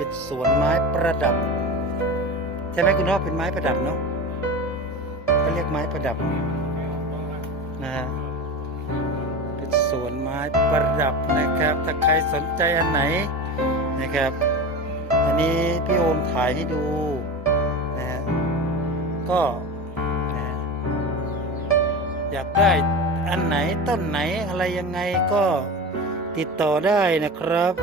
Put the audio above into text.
เป็นสวนไม้ประดับ ใช่ไหมคุณพ่อเป็นไม้ประดับเนาะเขาเรียกไม้ประดับนะฮะเป็นสวนไม้ประดับนะครับ ถ้าใครสนใจอันไหนนะครับ อันนี้พี่โอมถ่ายให้ดูนะฮะก็นะฮะอยากได้อันไหนต้นไหนอะไรยังไงก็ติดต่อได้นะครับ